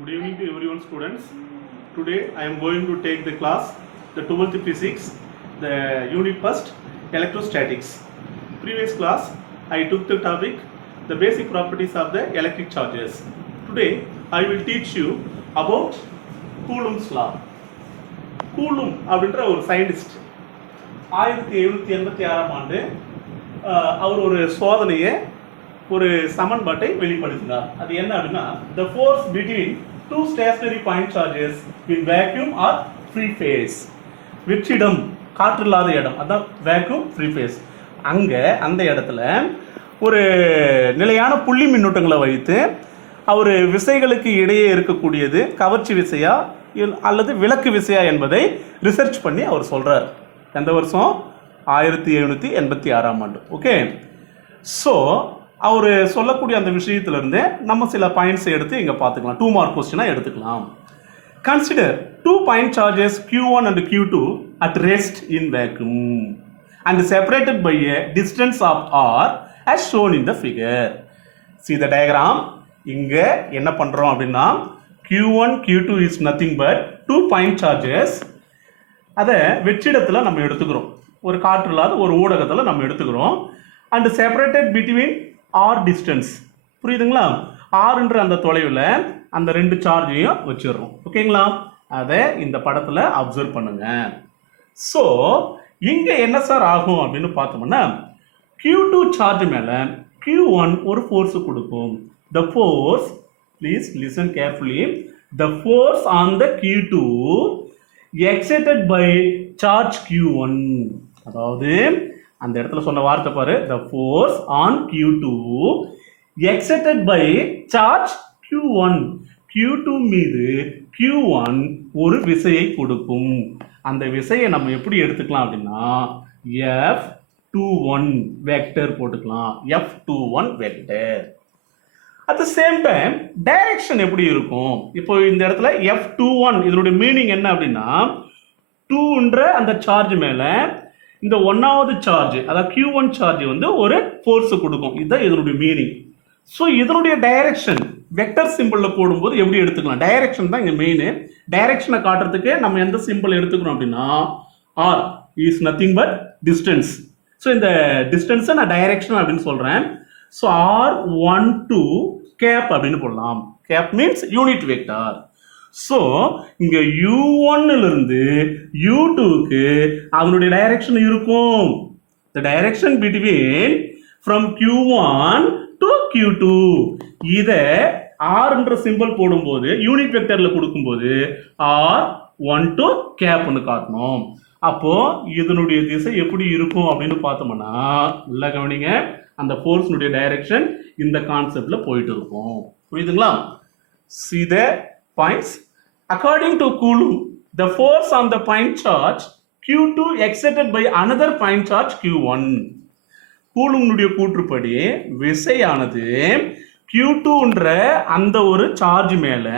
Good evening to everyone, students. Today I am going to take the class, the 12th physics, the unit first, electrostatics. Previous class I took the topic, the basic properties of the electric charges. Today I will teach you about Coulomb's law. Coulomb அப்படின்ற ஒரு scientist 1786 ஆண்டு அவர் ஒரு சோதனையை ஒரு சமன்பாட்டை வெளிப்படுத்தினார். அது என்ன அப்படின்னா, the force between two stationary point charges in vacuum or free phase. வெற்றிடம், காற்று இல்லாத இடம், அதான் vacuum free phase. அங்க அந்த இடத்துல ஒரு நிலையான புள்ளி மின்னூட்டங்களை வைத்து அவர் விசைகளுக்கு இடையே இருக்கக்கூடியது கவர்ச்சி விசையா அல்லது விலக்கு விசையா என்பதை ரிசர்ச் பண்ணி அவர் சொல்றார். எந்த வருஷம்? 1786 ஆண்டு. ஓகே, ஸோ அவர் சொல்லக்கூடிய அந்த விஷயத்திலிருந்து நம்ம சில பாயிண்ட்ஸ் எடுத்து இங்கே பார்த்துக்கலாம். 2 மார்க் கொஸ்டினாக எடுத்துக்கலாம். Consider 2 point charges Q1 and Q2 at rest in vacuum and separated by a distance of r as shown in the figure. See the diagram. இங்கே என்ன பண்ணுறோம் அப்படின்னா, Q1 Q2 is nothing but 2 point charges. அதை வெற்றிடத்தில் நம்ம எடுத்துக்கிறோம், ஒரு காற்று இல்லாத ஒரு ஊடகத்தில் நம்ம எடுத்துக்கிறோம். And separated between R distance. புரியுதுங்களா? ஆறுன்ற அந்த தொலைவில் அந்த 2 சார்ஜையும் வச்சிடுறோம். ஓகேங்களா? அதை இந்த படத்தில் அப்சர்வ் பண்ணுங்க. ஸோ இங்கே என்ன சார் ஆகும் அப்படின்னு பார்த்தோம்னா, Q2 சார்ஜ் மேலே Q1 ஒரு ஃபோர்ஸ் கொடுக்கும். The force, please listen carefully, the force on the Q2 excited by charge Q1. அதாவது அந்த இடத்துல சொன்ன வார்த்தை பாரு, the force on Q2 exerted by charge Q1. Q2 மீது Q1 ஒரு விசையை கொடுக்கும். அந்த விசையை நம்ம எப்படி எடுத்துக்கலாம் அப்படின்னா, F21 வெக்டர் போட்டுக்கலாம். F21 vector. At the same time direction எப்படி இருக்கும்? இப்போ இந்த இடத்துல F21 இதனுடைய மீனிங் என்ன அப்படின்னா, 2ன்ற அந்த சார்ஜ் மேல இந்த 1வது சார்ஜ், அதாவது Q1 சார்ஜ் வந்து ஒரு ஃபோர்ஸ் கொடுக்கும். இதுதான் இதனுடைய மீனிங். ஸோ இதனுடைய டைரக்ஷன் வெக்டர் சிம்பிளில் போடும்போது எப்படி எடுத்துக்கலாம்? டைரக்ஷன் தான் இங்கே மெயின். டைரக்ஷனை காட்டுறதுக்கு நம்ம எந்த சிம்பிள் எடுத்துக்கிறோம் அப்படின்னா, R is nothing but distance. So இந்த டிஸ்டன்ஸை நான் டைரக்ஷன் அப்படின்னு சொல்கிறேன். ஸோ R12 கேப் அப்படின்னு போடலாம். Cap means unit vector. So இங்க U1லிருந்து U2க்கு அதனுடைய டைரக்ஷன் இருக்கும். the direction between from Q1 to Q2. இதை R என்ற சிம்பிள் போடும்போது யூனிட் வெக்டர்ல கொடுக்கும்போது R12 கேப்னு காட்டணும். அப்போ இதனுடைய திசை எப்படி இருக்கும் அப்படின்னு பார்த்தோம்னா, நல்லா கவனிங்க, அந்த ஃபோர்ஸ்னுடைய டைரக்ஷன் இந்த கான்செப்ட்ல போயிட்டு இருக்கும். புரியுதுங்களா? see the points. According to Coulomb, the force on the point charge Q2 exerted by another point charge Q1. கூலும்னுடைய கூற்றுப்படி விசையானது Q2ன்ற அந்த ஒரு சார்ஜ் மேல,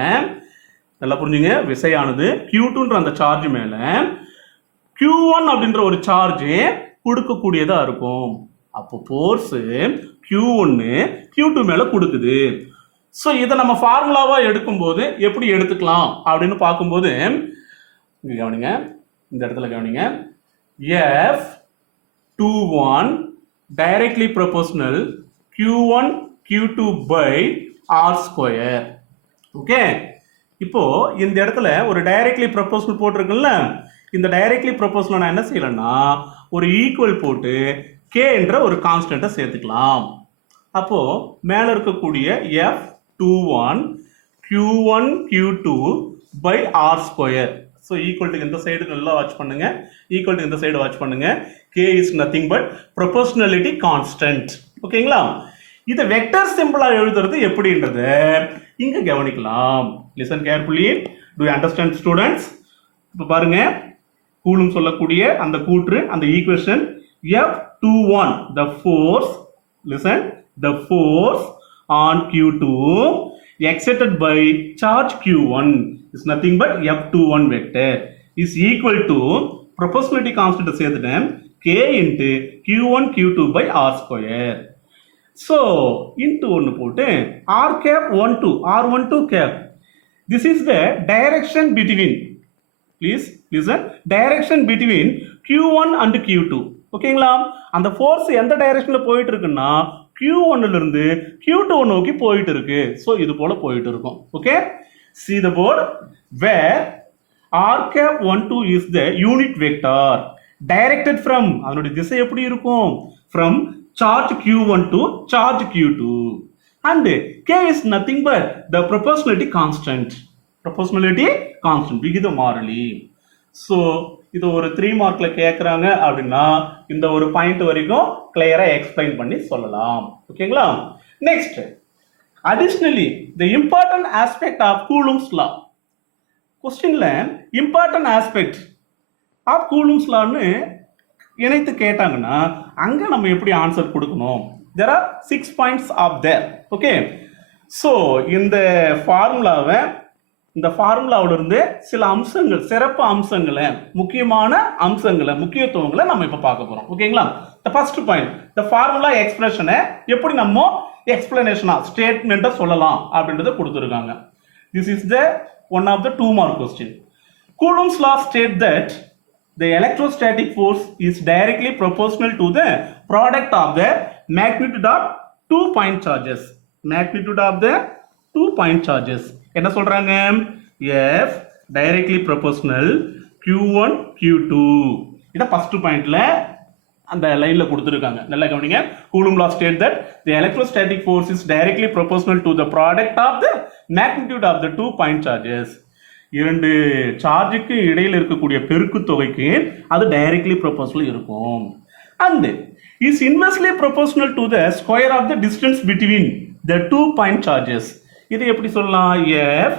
நல்லா புரிஞ்சுங்க, விசையானது Q2ன்ற அந்த சார்ஜ் மேல Q1 அப்படின்ற ஒரு சார்ஜ் கொடுக்கக்கூடியதா இருக்கும். அப்போ ஃபோர்ஸ் Q1 Q2 மேல கொடுக்குது. ஸோ இதை நம்ம ஃபார்முலாவாக எடுக்கும்போது எப்படி எடுத்துக்கலாம் அப்படின்னு பார்க்கும்போது, இங்கே கவனிங்க, இந்த இடத்துல கவனிங்க, F21 directly proportional Q1 Q2 by R square. Okay, இப்போ இந்த இடத்துல ஒரு டைரக்ட்லி ப்ரொபோர்ஷனல் போட்டிருக்குல்ல, இந்த டைரக்ட்லி ப்ரொபோர்ஷனல் நான் என்ன செய்யலைன்னா, ஒரு ஈக்குவல் போட்டு K என்ற ஒரு கான்ஸ்டன்ட்டை சேர்த்துக்கலாம். அப்போ மேலே இருக்கக்கூடிய F21 Q1 Q2 by R square. So equal இந்த சைடு நல்லா வாட்ச் பண்ணுங்க, ஈக்குவல் இந்த சைடு வாட்ச் பண்ணுங்க. K is nothing but proportionality constant. ஓகேங்களா? இதை வெக்டர் சிம்பிளா எழுதுறது எப்படின்றது இங்க கவனிக்கலாம். Listen carefully. To you understand students? இப்போ பாருங்க, கூலும் சொல்லக்கூடிய அந்த கூற்று, அந்த equation F21, the force, listen, the force on Q2 exerted by charge Q1 is nothing but F21 vector is equal to proportionality constant சேர்த்துட்டேன், K into Q1 Q2 by R square. So into ஒன்று போட்டு R cap 12 R12 cap This is the direction between, please listen, direction between q1 and q2. ஓகேங்களா? அந்த force எந்த டைரக்ஷன்ல போயிட்டு இருக்குன்னா q1 ல இருந்து q2 நோக்கி போயிட்டு இருக்கு. சோ இது போல போயிட்டு இருக்கும். Okay? See the board where r cap 12 is the unit vector directed from, அதனுடைய திசை எப்படி இருக்கும்? From charge q1 to charge q2. And k is nothing but the proportionality constant. Proportionality constant, விகித மாறிலி. So இது ஒரு 3 மார்க்ல கேக்குறாங்க அப்படின்னா இந்த ஒரு பாயிண்ட் வரைக்கும் கிளியரா எக்ஸ்பிளைன் பண்ணி சொல்லலாம். ஓகேங்களா? Next, additionally the important aspect of Coulomb's law. क्वेश्चनல important aspect of Coulomb's law ன்னு இணைத்து கேட்டாங்கன்னா அங்க நம்ம எப்படி ஆன்சர் கொடுக்கணும்? There are 6 points of there. Okay, so இந்த ஃபார்முலாவில இருந்து சில அம்சங்கள், சிறப்பு அம்சங்களை, முக்கியமான அம்சங்களை, முக்கியத்துவங்களை நம்ம இப்ப பார்க்க போறோம். ஓகேங்களா? the first point, the formula expression எப்படி நம்ம எக்ஸ்பிளனேஷனா ஸ்டேட்மென்ட்டா சொல்லலாம் அப்படின்றத கொடுத்திருக்காங்க. This is the one of the 2 mark question. Coulomb's law state that the electrostatic force is directly proportional to the product of the magnitude of 2 point charges. Magnitude of the 2 point charges. என்ன சொல்றாங்க? F directly proportional q1 q2. இத first பாயிண்ட்ல அந்த லைன்ல கொடுத்திருக்காங்க. நல்லா கவனிங்க. Coulomb law state that the electrostatic force is directly proportional to the product of the magnitude of the 2 point charges. இரண்டு சார்ஜுக்கு இடையில் இருக்கக்கூடிய பெருக்கு தொகைக்கு அது டைரக்ட்லி ப்ரொபோர்ஷனல் இருக்கும். and is inversely proportional to the square of the distance between the 2 point charges. இது எப்படி சொல்லலாம்? F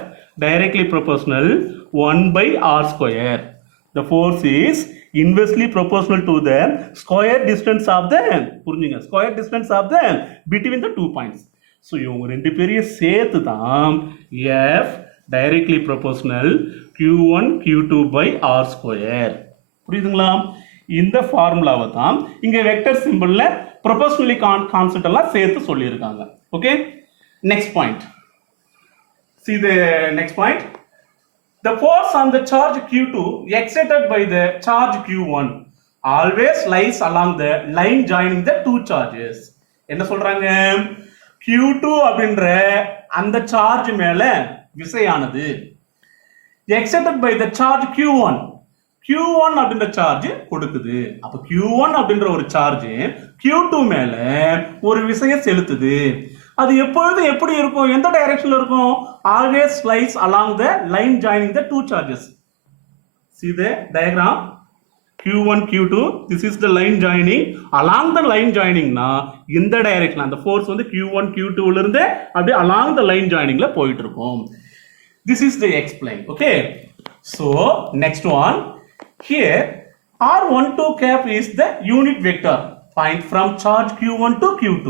directly proportional 1 by r square. The force is inversely proportional to the square distance of the, புரிஞ்சுங்க, square distance of the between the 2 points. so இவங்க ரெண்டு பேரையும் சேர்த்து தான் F directly proportional q1 q2 by r square. புரியுதுங்களா? இந்த ஃபார்முலாவை தான் இங்க வெக்டர் சிம்பிள்ல ப்ரொபோர்ஷனலி கான்செப்ட் எல்லாம் சேர்த்து சொல்லி இருக்காங்க. Okay, next point. See the next point. The force on the charge q2 exerted by the charge q1 always lies along the line joining the two charges. என்ன சொல்றாங்க? q2 அப்படின்ற அந்த சார்ஜ் மேல விசையானது exerted by the charge q1 அப்படின்ற charge கொடுக்குது. அப்ப q1 அப்படின்ற ஒரு சார்ஜ் q2 மேல ஒரு விசையை செலுத்துது. அது எப்பொழுதும் எப்படி இருக்கும்? எந்த டைரக்ஷன்ல இருக்கும்? always lies along the line joining the two charges. see the diagram, q1 q2, this is the line joining. along the line joining னா இந்த டைரக்ஷன், அந்த ஃபோர்ஸ் வந்து q1 q2 ல இருந்து அப்படியே along the line joiningல போயிட்டு இருக்கும். this is the explain. okay, so next one, here r12 cap is the unit vector point from charge q1 to q2.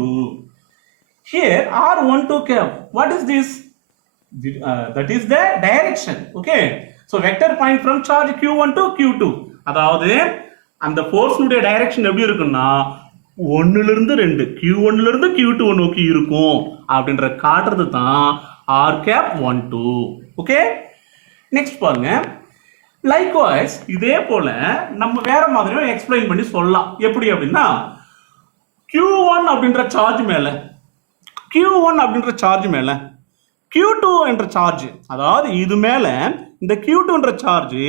Here r12 cap, what is this? That is the direction. Okay, so vector point from charge q1 to q2. அதாவது அந்த force உடைய direction எப்படி இருக்குன்னா 1 ல இருந்து 2, q1 ல இருந்து q2 நோக்கி இருக்கும் அப்படின்ற காட்டுறது தான் r cap 12. ஓகே, நெக்ஸ்ட் பாருங்க. லைக்வைஸ் இதே போல நம்ம வேற மாதிரியும் எக்ஸ்பிளைன் பண்ணி சொல்லலாம். எப்படி அப்படின்னா q1 அப்படின்ற சார்ஜ் மேல q2 என்ற சார்ஜ், அதாவது இது மேல இந்த q2 என்ற சார்ஜ்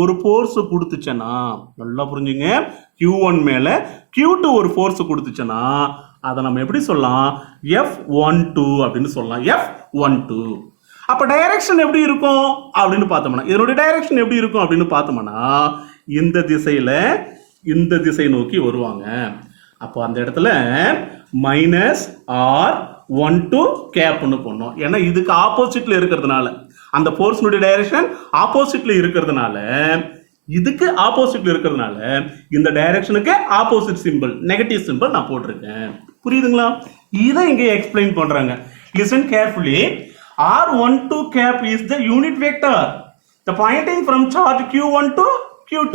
ஒரு ஃபோர்ஸ் கொடுத்துச்சனா, நல்லா புரிஞ்சுங்க, q1 மேல q2 ஒரு ஃபோர்ஸ் கொடுத்துச்சனா அதை நம்ம எப்படி சொல்லலாம்? F12 அப்படின்னு சொல்லலாம். F12. அப்ப டைரக்ஷன் எப்படி இருக்கும் அப்படின்னு பார்த்தோம்னா, இதனுடைய டைரக்ஷன் எப்படி இருக்கும் அப்படின்னு பார்த்தோம்னா இந்த திசையில இந்த திசை நோக்கி வருவாங்க. அப்போ அந்த இடத்துல -r12 கேப்னு பண்ணோம். ஏன்னா இதுக்கு ஆப்போசிட்ல இருக்கிறதுனால, அந்த ஃபோர்ஸ்னுடைய டைரக்ஷன் ஆப்போசிட்ல இருக்கிறதுனால, இதுக்கு ஆப்போசிட்ல இருக்கிறதுனால இந்த டைரக்ஷனுக்கு ஆப்போசிட் சிம்பிள், நெகட்டிவ் சிம்பிள் நான் போட்டிருக்கேன். புரியுதுங்களா? இதை இங்க எக்ஸ்பிளைன் பண்றாங்க. Listen carefully. r12 cap is the unit vector, the pointing from charge q1 to q2.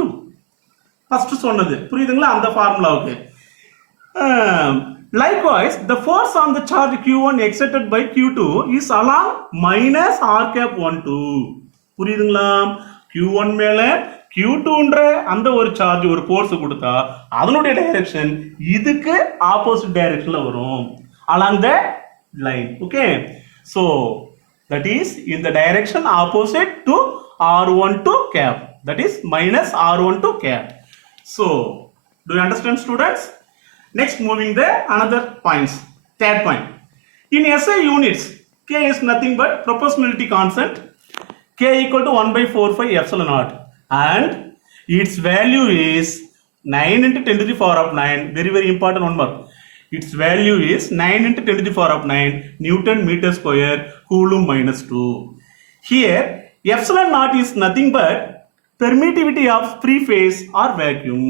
First சொன்னது புரியுதுங்களா? அந்த ஃபார்முலாவுக்கு Likewise, the force on the charge Q1 exerted by Q2 is along minus r cap 1 2. புரியுதுங்களா? Q1 மேல Q2ன்ற அந்த ஒரு charge ஒரு force கொடுத்தா அதனுடைய டைரக்ஷன் இதுக்கு ஆப்போசிட் டைரக்ஷன்ல வரும் along the line. Okay, so that is in the direction opposite to r12 cap, that is minus r12 cap. So do you understand, students? Next, moving the another points. Third point, in SI units K is nothing but proportionality constant, K equal to 1 by 4 pi epsilon naught, and its value is 9 into 10 to the power of 9. Very important one more. Its value is 9 into 10 to the power of 9 Newton meter square Coulomb minus 2. Here epsilon naught is nothing but permittivity of free phase or vacuum.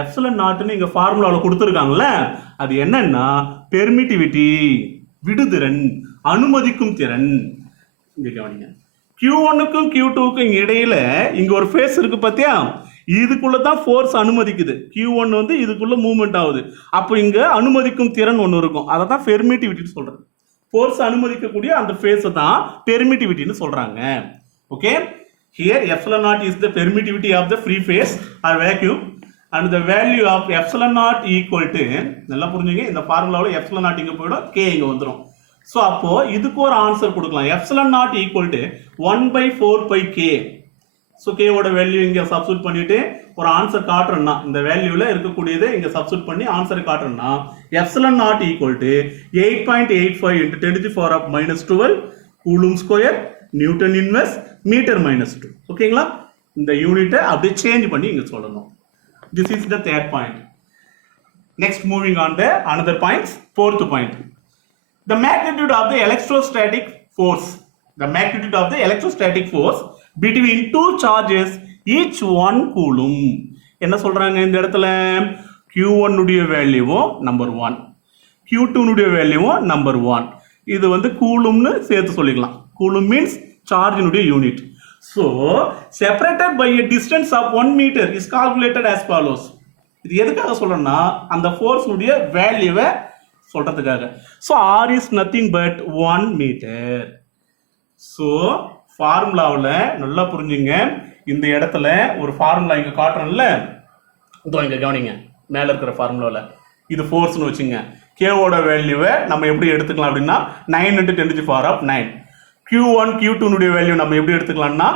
Epsilon நாட்னு இங்க ஃபார்முலால கொடுத்திருக்காங்கல்ல, அது என்னன்னா permittivity, விடுதிறன், அனுமதிக்கும் திறன். இங்க கவனிங்க, Q1க்கும் Q2க்கும் இடையில இங்க ஒரு ஃபேஸ் இருக்கு பாத்தியா, இதுக்குள்ள தான் ஃபோர்ஸ் அனுமதிக்குது. Q1 வந்து இதுக்குள்ள மூவ்மெண்ட் ஆகுது. அப்போ இங்க அனுமதிக்கும் திறன் ஒன்று இருக்கும், அதை தான் பெர்மிட்டிவிட்டின்னு சொல்றது. ஃபோர்ஸ் அனுமதிக்கக்கூடிய அந்த ஃபேஸை தான் பெர்மிட்டிவிட்டின்னு சொல்றாங்க. Okay, here epsilon naught is the permittivity of the free phase or vacuum, and the value of epsilon naught equal to, நல்லா புரிஞ்சுங்க, இந்த ஃபார்முலாவில் epsilon naught இங்க போய்டும், k இங்க வந்துரும். சோ அப்போ இதுக்கு ஒரு ஆன்சர் கொடுக்கலாம், epsilon naught equal to 1 by 4 pi k. So k ஓட வேல்யூ இங்க சப்ஸ்டிட்யூட் பண்ணிட்டு ஒரு ஆன்சர் காட்டுறேன்னா, இந்த வேல்யூல இருக்கக்கூடியதை இங்க சப்ஸ்டிட்யூட் பண்ணி answer காட்டுறேன்னா epsilon naught equal to 8.85 into 10 to the power of minus 12 Coulomb square Newton inverse meter minus 2. ஓகேங்களா? இந்த யூனிட்டை அப்படியே சேஞ்ச் பண்ணி இங்க சொல்லணும். This is the third point. Next, moving on the another points. Fourth point, the magnitude of the electrostatic force. The magnitude of the electrostatic force between two charges, each 1 coulomb. என்ன சொல்றாங்க இந்த இடத்துல? Q1 உடைய வேல்யூவும் number 1, Q2 உடைய வேல்யூவும் number 1. இது வந்து கூலும்னு சேர்த்து சொல்லிக்கலாம். கூலும் மீன்ஸ் சார்ஜினுடைய unit. So, separated by a distance of 1 meter is calculated as follows. இது எதுக்காக சொல்றேன்னா அந்த ஃபோர்ஸ் உடைய வேல்யூவை சொல்றதுக்காக. So, R is nothing but 1 meter. So, ஃபார்முலாவில் நல்லா புரிஞ்சுங்க, இந்த இடத்துல ஒரு ஃபார்முலா இங்க காட்டுறேன்ல, இதோ இங்க கவனிங்க, மேல இருக்கிற ஃபார்முலாவில் இது ஃபோர்ஸ்னு வச்சுங்க. K ஓட வேல்யூவை நம்ம எப்படி எடுத்துக்கலாம் அப்படின்னா 9 into 10 to the power of 9. Q1 Q2 உடைய வேல்யூ நம்ம எப்படி எடுத்துக்கலாம்னா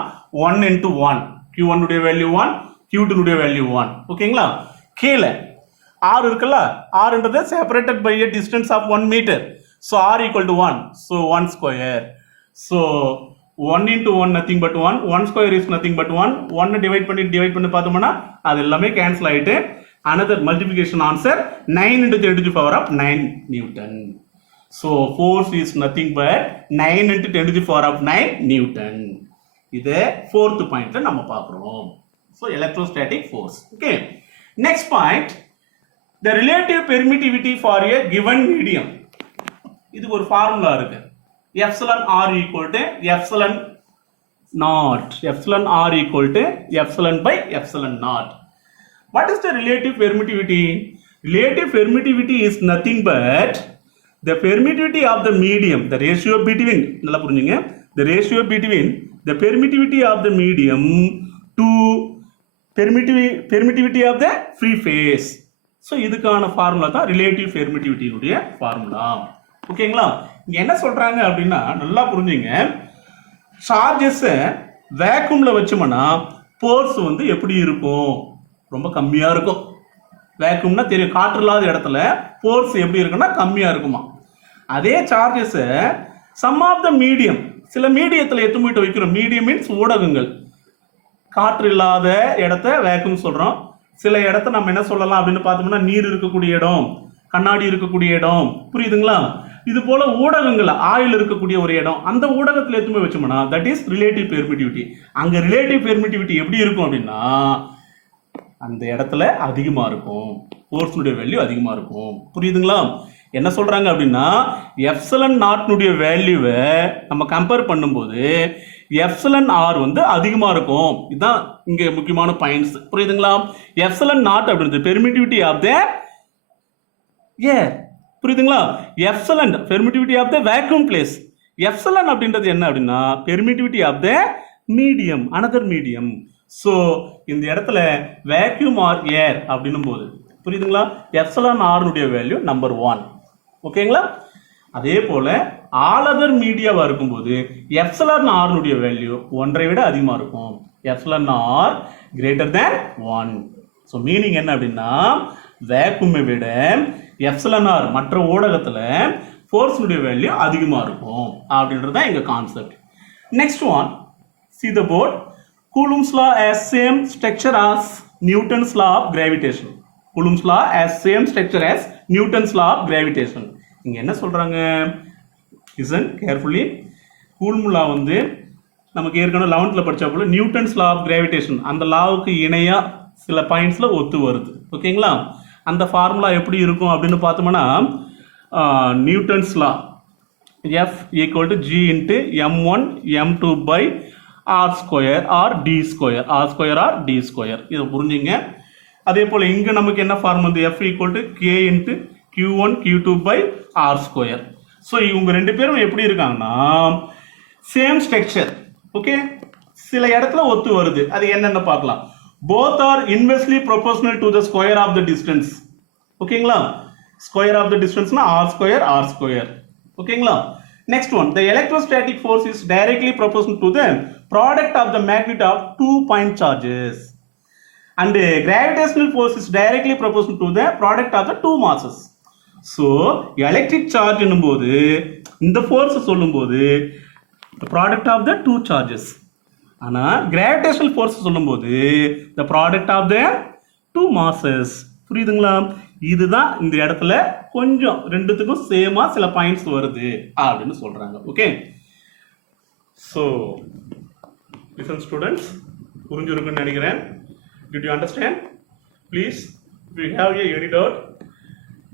1 into 1. Q1 உடைய வேல்யூ 1, Q2 உடைய வேல்யூ 1. ஓகேங்களா? கீழ R இருக்குல்ல, R என்றது separated by a distance of 1 meter. So R equal to 1. So 1 square. So 1 into 1 nothing but 1. 1 square is nothing but 1. 1 divide பண்ணி பார்த்தோம்னா அது எல்லாமே கேன்சல் ஆயிட்டு another multiplication answer 9 into 10 to the power of 9 Newton. So force is nothing but 9 into 10 to the power of 9 Newton. இது fourth point நம்ம பார்க்கிறோம். So electrostatic force. Okay. Next point, the relative permittivity for a given medium. இதுக்கு ஒரு formula இருக்கு. Epsilon R equal to epsilon naught. Epsilon R equal to epsilon by epsilon naught. What is the relative permittivity? Relative permittivity is nothing but the permittivity of the medium, the ratio between, நல்லா புரிஞ்சுங்க, the ratio between the permittivity of the medium to permittivity of the free phase. So இதுக்கான formula தான் relative permittivity உடைய formula. ஓகேங்களா? இங்க என்ன சொல்றாங்க அப்படின்னா நல்லா புரிஞ்சுங்க, சார்ஜஸ் வேக்யூம்ல வச்சோம்னா ஃபோர்ஸ் வந்து எப்படி இருக்கும்? ரொம்ப கம்மியா இருக்கும். வேக்யூம்னா தெரியும், காற்று இல்லாத இடத்துல ஃபோர்ஸ் எப்படி இருக்குன்னா கம்மியா இருக்குமா. அதே charges some of the medium, சில மீடியத்தில் எத்து போயிட்டு வைக்கிறோம். மீடியம் மீன்ஸ் ஊடகங்கள். காற்று இல்லாத இடத்த வேக்யூம் சொல்றோம். சில இடத்த நம்ம என்ன சொல்லலாம் அப்படின்னு பார்த்தோம்னா நீர் இருக்கக்கூடிய இடம், கண்ணாடி இருக்கக்கூடிய இடம், புரியுதுங்களா? இது போல ஊடகங்கள், ஆயில் இருக்கக்கூடிய ஒரு இடம், அந்த ஊடகத்தில் எத்துமே வச்சோம்னா தட் இஸ் ரிலேட்டிவ் பெர்மிட்டிவிட்டி. அங்க ரிலேட்டிவ் பெர்மிட்டிவிட்டி எப்படி இருக்கும் அப்படின்னா அந்த இடத்துல அதிகமா இருக்கும், ஃபோர்ஸ்னுடைய வேல்யூ அதிகமா இருக்கும். புரியுதுங்களா? என்ன சொல்றாங்க அப்படின்னா எப்சிலன் நாட்னுடைய வேல்யூவை நம்ம கம்பேர் பண்ணும்போது எப்சிலன் ஆர் வந்து அதிகமா இருக்கும். இதுதான் இங்க முக்கியமான பாயிண்ட்ஸ். புரியுதுங்களா? எப்சிலன் நாட் அப்படின்றது பெர்மிட்டிவிட்டி ஆஃப் த ஏர், புரியுதுங்களா? Epsilon permittivity of the vacuum place. Epsilon அப்படின்றது என்ன அப்படின்னா permittivity of the medium, another medium. So இந்த இடத்துல வேக்யூம் ஆர் ஏர் அப்படின்னும் போது புரியுதுங்களா? எப்சிலன் ஆர்னுடைய வேல்யூ நம்பர் 1. ஓகேங்களா? அதே போல ஆல் அதர் மீடியாவா இருக்கும்போது எப்சிலன் ஆர்னுடைய வேல்யூ 1ஐ விட அதிகமாக இருக்கும். Epsilon R greater than 1. So meaning என்ன அப்படின்னா வேக்யூமை விட எப்சிலன் ஆர் மற்ற ஊடகத்தில் ஃபோர்ஸ்னுடைய வேல்யூ அதிகமாக இருக்கும் அப்படின்றது தான் எங்கள் concept. Next one, see the board. Coulomb's law has same structure as Newton's law of gravitation. Coulomb's law has same structure as Newton's law of gravitation. இங்க என்ன சொல்றாங்க? listen carefully. Coulomb law வந்து நமக்கு ஏற்கனவே 11th படிச்ச போல Newton's law of gravitation அந்த லாவுக்கு இணையா சில பாயிண்ட்ஸ்ல ஒத்து வருது. ஓகேங்களா? அந்த ஃபார்முலா எப்படி இருக்கும் அப்படின்னு பார்த்தோம்னா Newton's law F equal to G into M1 M2 by R square or D square, R square or D square. இதை புரிஞ்சுங்க. அதே போல இங்க நமக்கு என்ன ஃபார்ம் வந்து F equal to K into Q1 Q2 by R square. So இவங்க ரெண்டு பேரும் எப்படி இருக்காங்கன்னா சேம் ஸ்ட்ரக்சர். ஓகே, சில இடத்துல ஒத்து வருது. அது என்னன்னு பார்க்கலாம். Both are inversely proportional to the square of the distance. ஓகேங்களா? ஸ்கொயர் ஆஃப் த டிஸ்டன்ஸ்னா ஆர் ஸ்கொயர். ஓகேங்களா? Next one, the electrostatic force is directly proportional to the product of the magnitude of 2 point charges and the gravitational force is directly proportional to the product of the 2 masses. So electric charge என்னும்போது இந்த force சொல்லும்போது the product of the 2 charges. ஆனா gravitational force சொல்லும்போது the product of the 2 masses. புரியுதுங்களா? இதுதான் இந்த இடத்துல கொஞ்சம் ரெண்டுத்துக்கும் சேமா சில பாயிண்ட்ஸ் வருது அப்படின்னு சொல்றாங்க. ஓகே, ஸோ லிசன் ஸ்டூடெண்ட்ஸ், புரிஞ்சிருக்குன்னு நினைக்கிறேன். Did you understand? Please, if you have any doubt,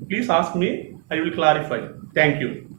please ask me. I will clarify. Thank you.